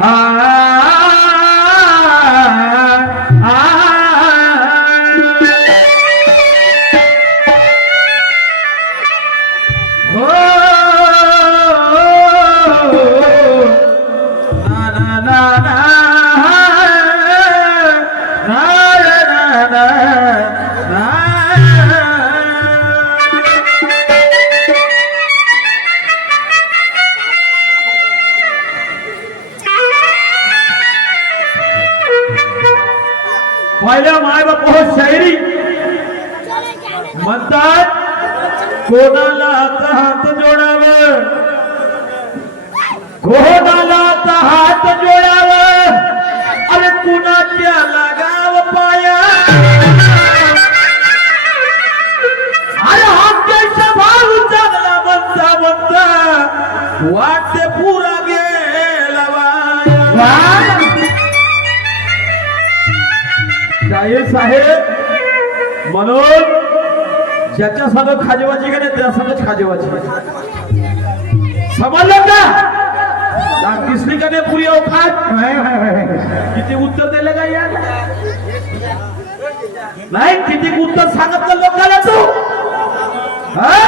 Ah. कोणाला हात जोडावं. कोणाला हात जोडावं. अरे कुणाच्या लागाव पाया? अरे आमच्या स्वभाव चांगला म्हणता म्हणता वाटते पुरा गेला वाया. साहेब म्हणून ज्याच्या संग खाजेवाची का नाही त्या संगच खाजेवाची समजलं का? लाग दिसली का नाही पुरी अवकात किती उत्तर दिलं का यार? नाही किती उत्तर सांगत लोकांना तू? हा?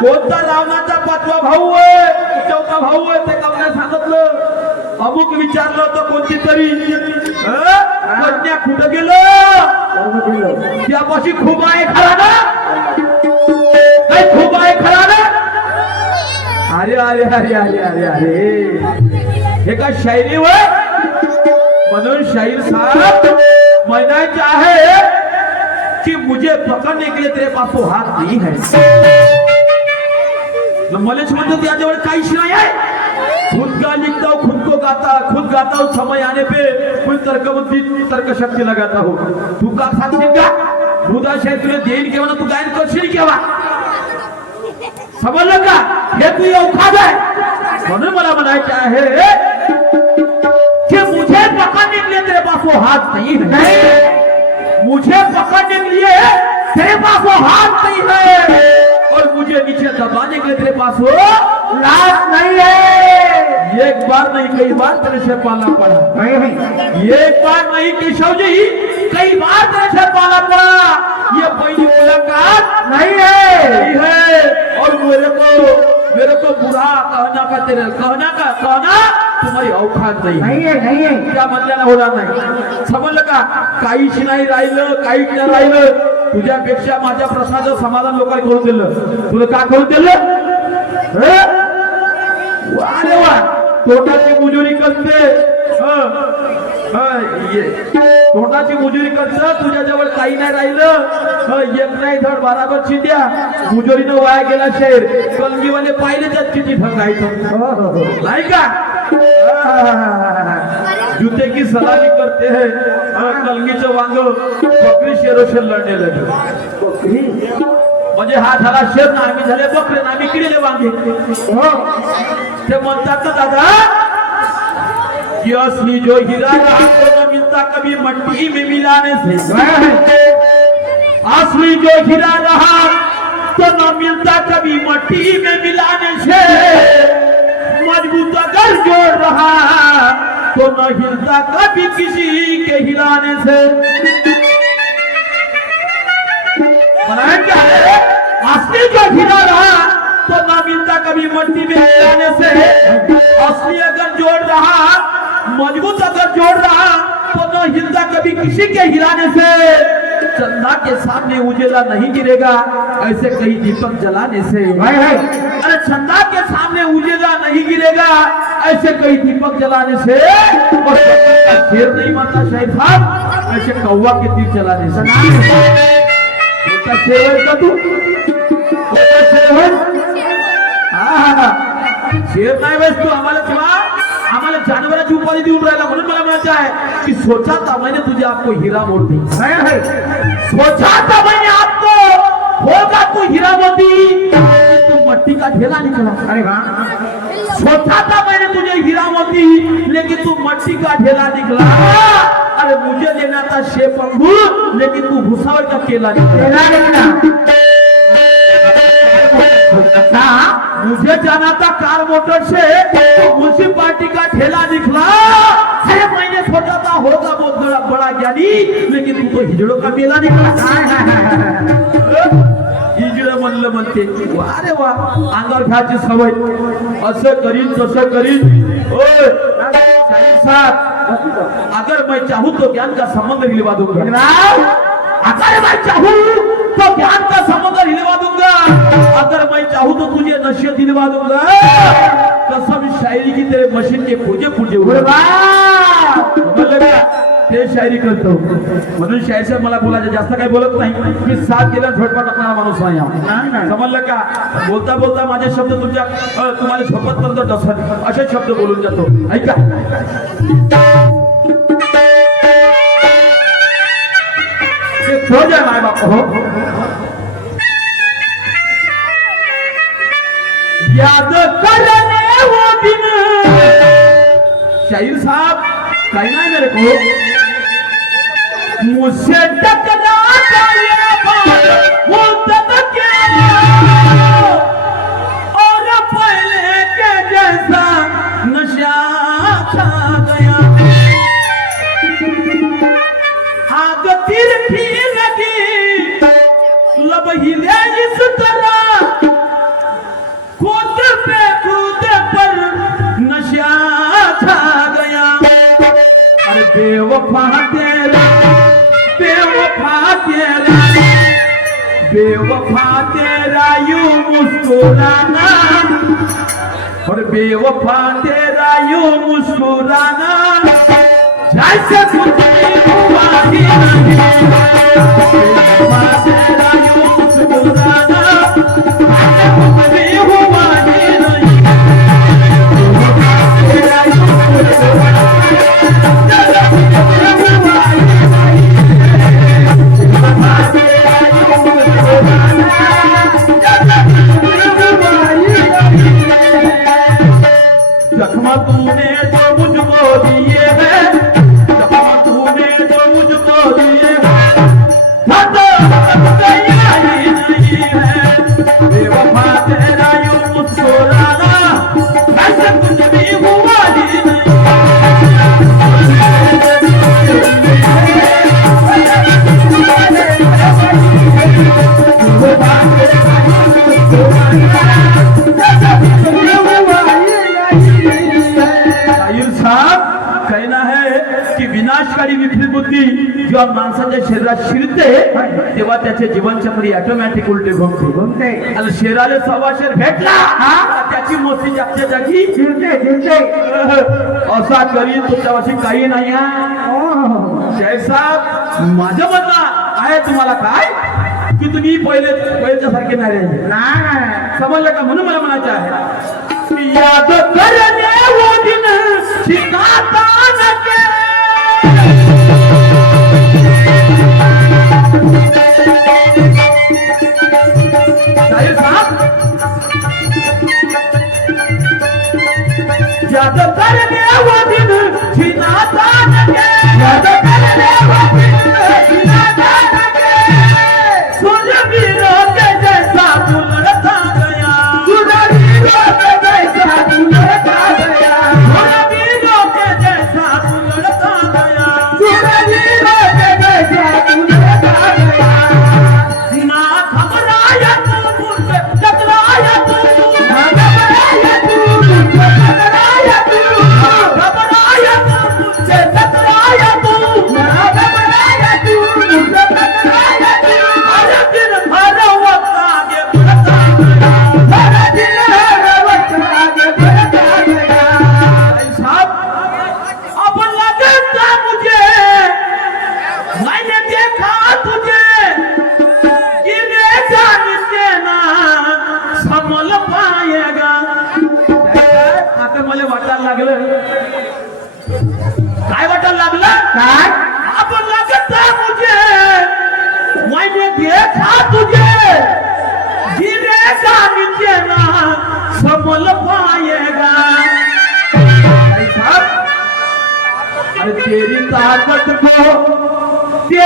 कोणता रावणाचा पाचवा भाऊ आहे? चौथा भाऊ आहे? ते का नाही सांगितलं. अमुक विचारलं होतं कोणती तरी. हा? कुठं गेलं? त्यापाशी खूप आहे खरा ना? काय खूप आहे खरा ना? अरे अरे अरे अरे अरे अरे. हे का शायरीवर म्हणून शाहीर साहब मैदान आहे. कि मुझे पकड़ने के लिए तेरे पास वो हाथ नहीं है. मलेच म्हणतो त्याच्यावर काहीच नाही आहे. खुद का गाता खुद गाता हूँ समय आने पे कोई तर्कबुद्धि तर्क शक्ती लगाता हो। तू का सांगशील का हृदय तुला देईन केव्हा तू गायन करशील केव्हा समजलं का हे तू अवखाद आहे म्हणून मला म्हणायचे आहे कि मुझे पकड़ने के लिए तेरे पास वो हाथ नहीं है मुझे पकड़ने के लिए तेरे पास वो हाथ नहीं है। اور مجھے نیچے دبانے کے تیرے پاس وہ لاش نہیں ہے۔ ایک بار نہیں کئی بار تیرے سے پالنا پڑا۔ ایک بار نہیں کیشو جی کئی بار تیرے سے پالنا پڑا۔ یہ پہلی ملاقات نہیں ہے۔ اور میرے کو میرے کو برا کہنا کا تیرے کہنا کا کہنا تمہاری اوقات نہیں ہے۔ نہیں ہے کیا مطلب ہو رہا نہیں۔ سمجھ لگا؟ کائیش نہیں راहिलं काहीच नाही राहिलं तुझ्यापेक्षा माझ्या प्रश्नाचं समाधान लोकांनी करून दिलं. तुला का करून दिलं? अरे वा वा तोटाची मुजुरी करते. तोटाची मुजुरी करतं तुझ्याजवळ काही नाही राहिलं. एक नाही धड बराबर चिंध्या. मुजुरीनं वाया गेला शेर. कलगीवाले पाहिले त्यात किती ठगायचं नाही का? जूते की सलामी करते. हैं कलगीचं वांग बकरी शेरोशेर लढणे लगे म्हणजे हा झाला शेर ना आम्ही झाले बकरे ना आम्ही किडले वांगे. ते म्हणतात ना दादा اصلی جو ہیرا جہاں کو نہ ملتا، کبھی مٹی میں ملانے سے۔ اصلی جو ہیرا رہا تو نہ ملتا، کبھی مٹی میں ملانے سے۔ مضبوط اگر جوڑ رہا تو نہ ہلتا، کبھی کسی کے ہلانے سے۔ اصلی جو ہیرا رہا تو نہ ملتا، کبھی مٹی میں ہلانے سے۔ اصلی اگر جوڑ رہا مضبوط اگر جوڑ رہا تو نہ ہلتا کبھی کسی کے ہلانے سے چندہ کے سامنے اجیلا نہیں گرے گا ایسے کئی دیپک جلانے سے۔ چندہ کے سامنے اجیلا نہیں گرے گا ایسے کئی دیپک جلانے سے۔ شیر نہیں مانتا شاہد صاحب ایسے کوا کے تیر چلانے سے۔ شیر نہیں بس تو۔ ہاں، ہاں، ہاں۔ ہمارا جواب मला जानवराची उपाधी देऊन राहिला म्हणून मला म्हणायचं आहे की सोचा तमने तुझे आपको हिरा मोल दी सोचा तमने आपको होगा तू हिरा मोल तू मट्टी का ठेला निकला अरे वाह सोचा था मैंने तुझे हीरा मोल लेकिन तू मट्टी का ठेला निकला अरे मुझे देना था शेप अंगूर लेकिन तू भुसावर का केला निकला मुझे जाना था कार मोटर से तो पार्टी का ठेला दिखला अरे मैंने सोचा था होगा बहुत बड़ा बड़ा ज्ञानी. लेकिन तुमको हिजड़ो का मेला निकला अगर मैं चाहूं तो ज्ञान का संबंध विवाद होगा चाहूं तो तुझे नशे दिलवा दूंगा कसम शायरी की तेरे मशीन के पुजे पुजे हुए? ते शायरी करतो. म्हणून साहेब मला बोलायचं जास्त काही बोलत नाही. मी साथ गेला झोटपा टाकणारा माणूस नाही. समजलं का? बोलता बोलता माझे शब्द तुमच्या तुम्हाला झोपतपर्यंत डसत असे शब्द बोलून जातो. ऐका. ते खो जाय माय बाप? हो? याद करने वो हो दिन. शाहीर साहब काही नाही मेरे को. मुझसे टकरा गया बात वो तब क्या और पहले के जैसा नशा छा गया। आग तिरछी लगी। लब हिले इस बेवफा तेरा बेवफा तेरा बेवफा तेरा यू मुस्कुराना और बेवफा तेरा यू मुस्कुराना जैसे हुआ ही नहीं माणसाच्या शरीरात शिरते तेव्हा त्याचे जीवनचक्री ऑटोमॅटिक उलटे घुमते. आणि शेराले सव्वा शेर भेटला हा? त्याची मोठी जागच्या जागी जिंकते जिंकते असा करीन तुमच्यापाशी काही नाही साहेब माझं म्हणणं आहे तुम्हाला काय? की तुम्ही पहिले पहिल्याच्या सारखे नाही. समजलं का? म्हणून मला म्हणायचं आहे. याद करने वो दिन. शिकाता नके शाहीर साहब याद करने वो दिन वो दिन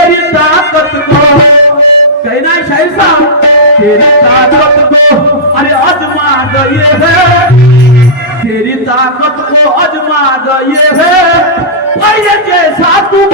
तेरी ताकत को कहना है तेरी ताकत को अरे अजमा गए है। तेरी ताकत को अजमा गए है। पहले जैसा तू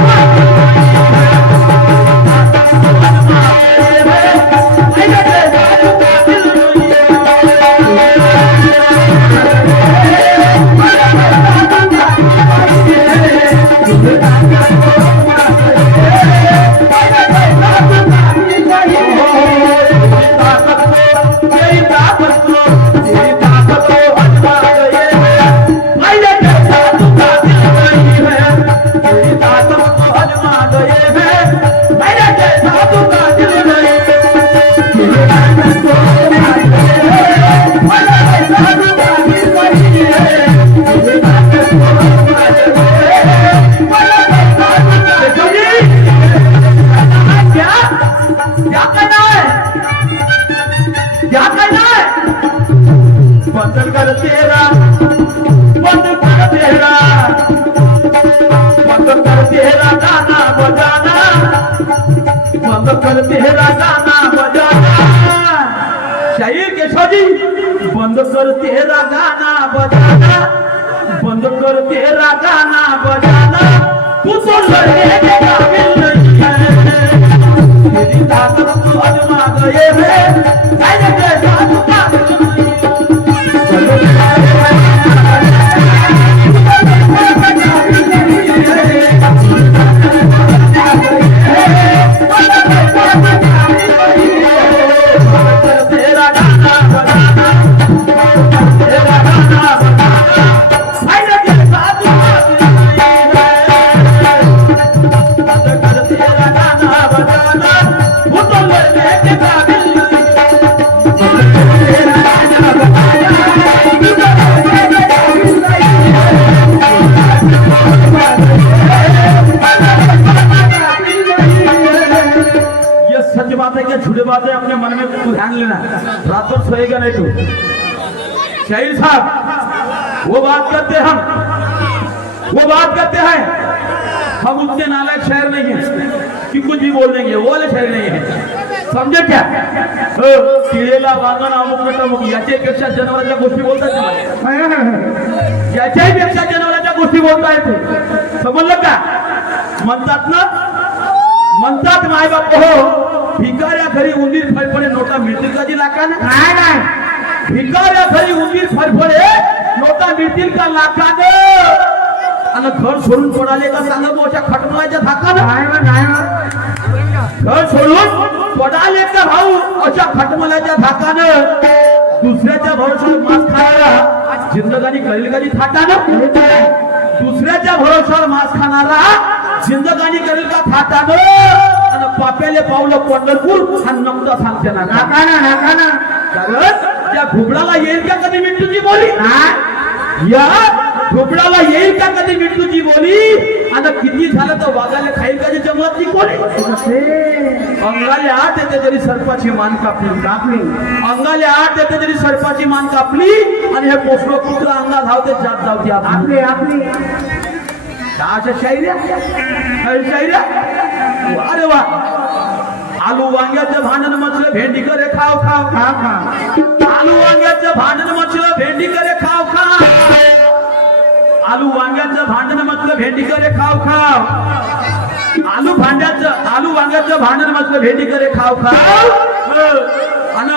तू अजमा गए है ये सच बात है क्या झूठे बात है अपने मन में तू ध्यान लेना रात भर सोएगा नहीं तू शाहिर साहब वो बात करते हैं हम वो बात करते हैं हम उतने नालायक शहर नहीं है कि कुछ भी बोल देंगे वो वाले शहर नहीं है समझे क्या हो, किडेला वागण अमुक न तमुक याच्यापेक्षा जनावरांच्या गोष्टी बोलतात तुम्हाला याच्याही पेक्षा जनावरांच्या गोष्टी बोलता येते समजलं का म्हणतात ना म्हणतात माय बाप हो भिकाऱ्या घरी उंदीर फळफळे नोटा मिळतील का लाखानं? नाही नाही. भिकाऱ्या घरी उंदीर फळफळे नोटा मिळतील का लाखानं? आणि घर सोडून पडाले का सांगा बा, नाही बा. घर सोडून पडाले का भाऊ अशा खटमलाच्या धाकानं दुसऱ्याच्या भरोशावर मास खाणारा जिंदगानी करेल का जी थाटानं? दुसऱ्याच्या भरोशावर मांस खाणारा जिंदगानी करेल का थाटानं? आणि पाप्याले पावलं पंढरपूर हा नमता सांगते ना. नाका ना नाका ना. कारण त्या घुबडाला येईल का कधी मिंटूची बोली? नाही या घुबडाला येईल का कधी मिंटूची बोली? आणि किती झालं तर वागायला खाईल का त्याच्या मनातली कोणी? अंगाले आठ येते तरी सर्पाची मान कापली. कापली. अंगाले आठ येते तरी सर्पाची मान कापली आणि हे पोसलो कुत्रा अंगा धावते जात धावते आपली. आपली अशा शायऱ्या. अरे अरे वा. आलू वांग्याचं भांडण मचलं भेंडी करे खाव खाव. खाव खा आलू वांग्याचं भांडण मचलं भेंडी करे खाव खाव. आलू वांग्याचं भांडण मचलं भेंडी करे खाव खाव. आलू भांड्याचं आलू वांग्याचं भांडण मचलं भेंडी करे खाव खाव. अन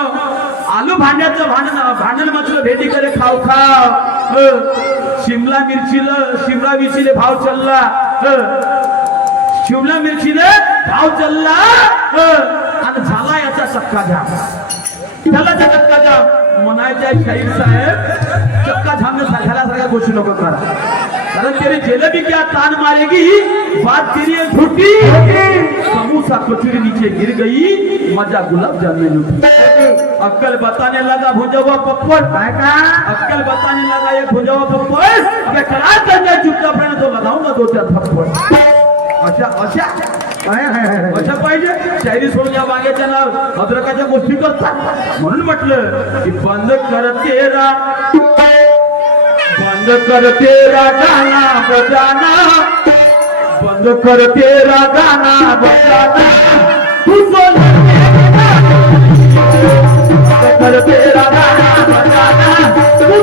आलू भांड्याचं भांडण भांडण मचलं भेंडी करे खाव खाव. शिमला मिरचीला शिमला मिरचीले भाव चालला. शिमला मिरचीले भाव चालला. हं. आणि झाला याचा चक्का जाम. त्याला त्या चक्का जाम. म्हणायच्या शाहीर साहेब चक्का झाम झाल्यासारख्या गोष्टी नको करा. कारण तेरी जलेबी क्या तान मारेगी बात तेरी झूठी समोसा कचोरी नीचे गिर गई मजा गुलाब जाम में लूटी अक्कल बताने लगा भुजवा पप्पड़. का अक्कल बताने लगा ये भुजवा पप्पड़. अबे करार करना चुपचाप रहना तो लगाऊंगा दो चार थप्पड़ अशा अशा. हाय, अशा पाहिजे. शायरी सोडून या बागेच्या नाव अद्रकाच्या गोष्टी करतात. म्हणून म्हटलं की बंद करते रा बंद करते राजाना बजाना. बंद करते राजाना बजाना. तू करते राजाना बजाना. तू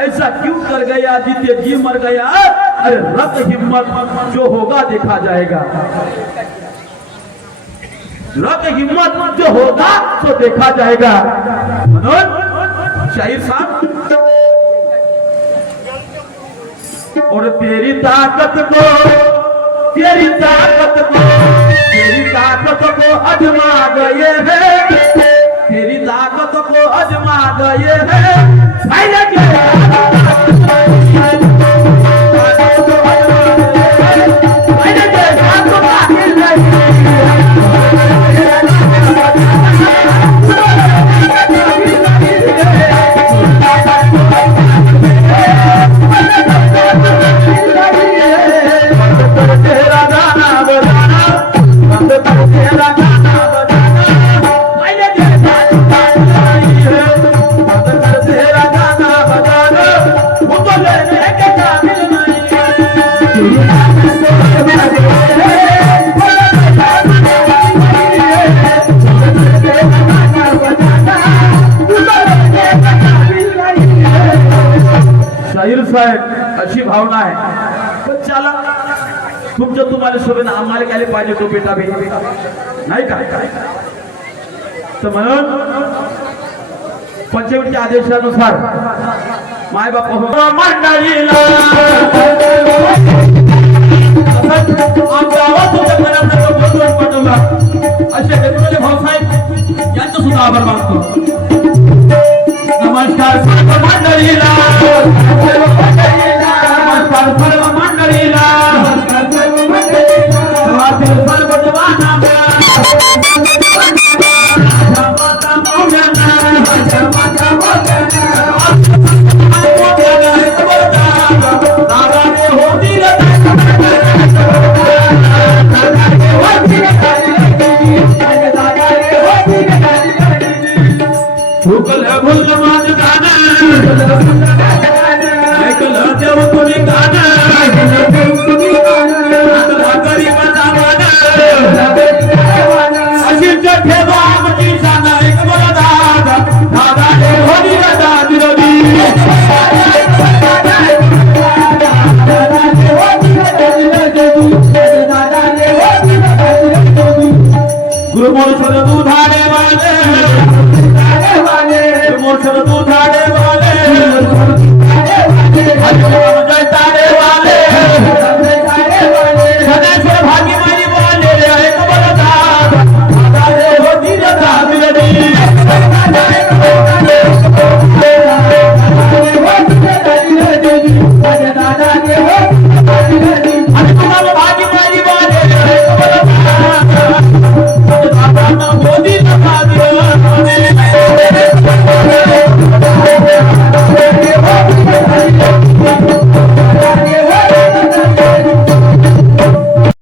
ایسا کیوں کر گیا جیتے جی مر گیا؟ ارے رت ہمت جو ہوگا دیکھا جائے گا۔ رت ہمت جو ہوگا تو دیکھا جائے گا۔ شاہد صاحب، اور تیری طاقت کو، تیری طاقت کو، تیری طاقت کو اجما گئے ہیں۔ तेरी ताकत को आजमा गए हैं। तुमच्या तुम्हाला सोडून आम्हाला काय पाहिजे तो बेटा बेटा नाही काय काय तर म्हणून पंचवीसच्या आदेशानुसार माय बाप सुद्धा आभार मानतो. नमस्कार सर्व मंडळीला. नमस्कार सर्व मंडळीला. Bueno, pues te vas a cambiar.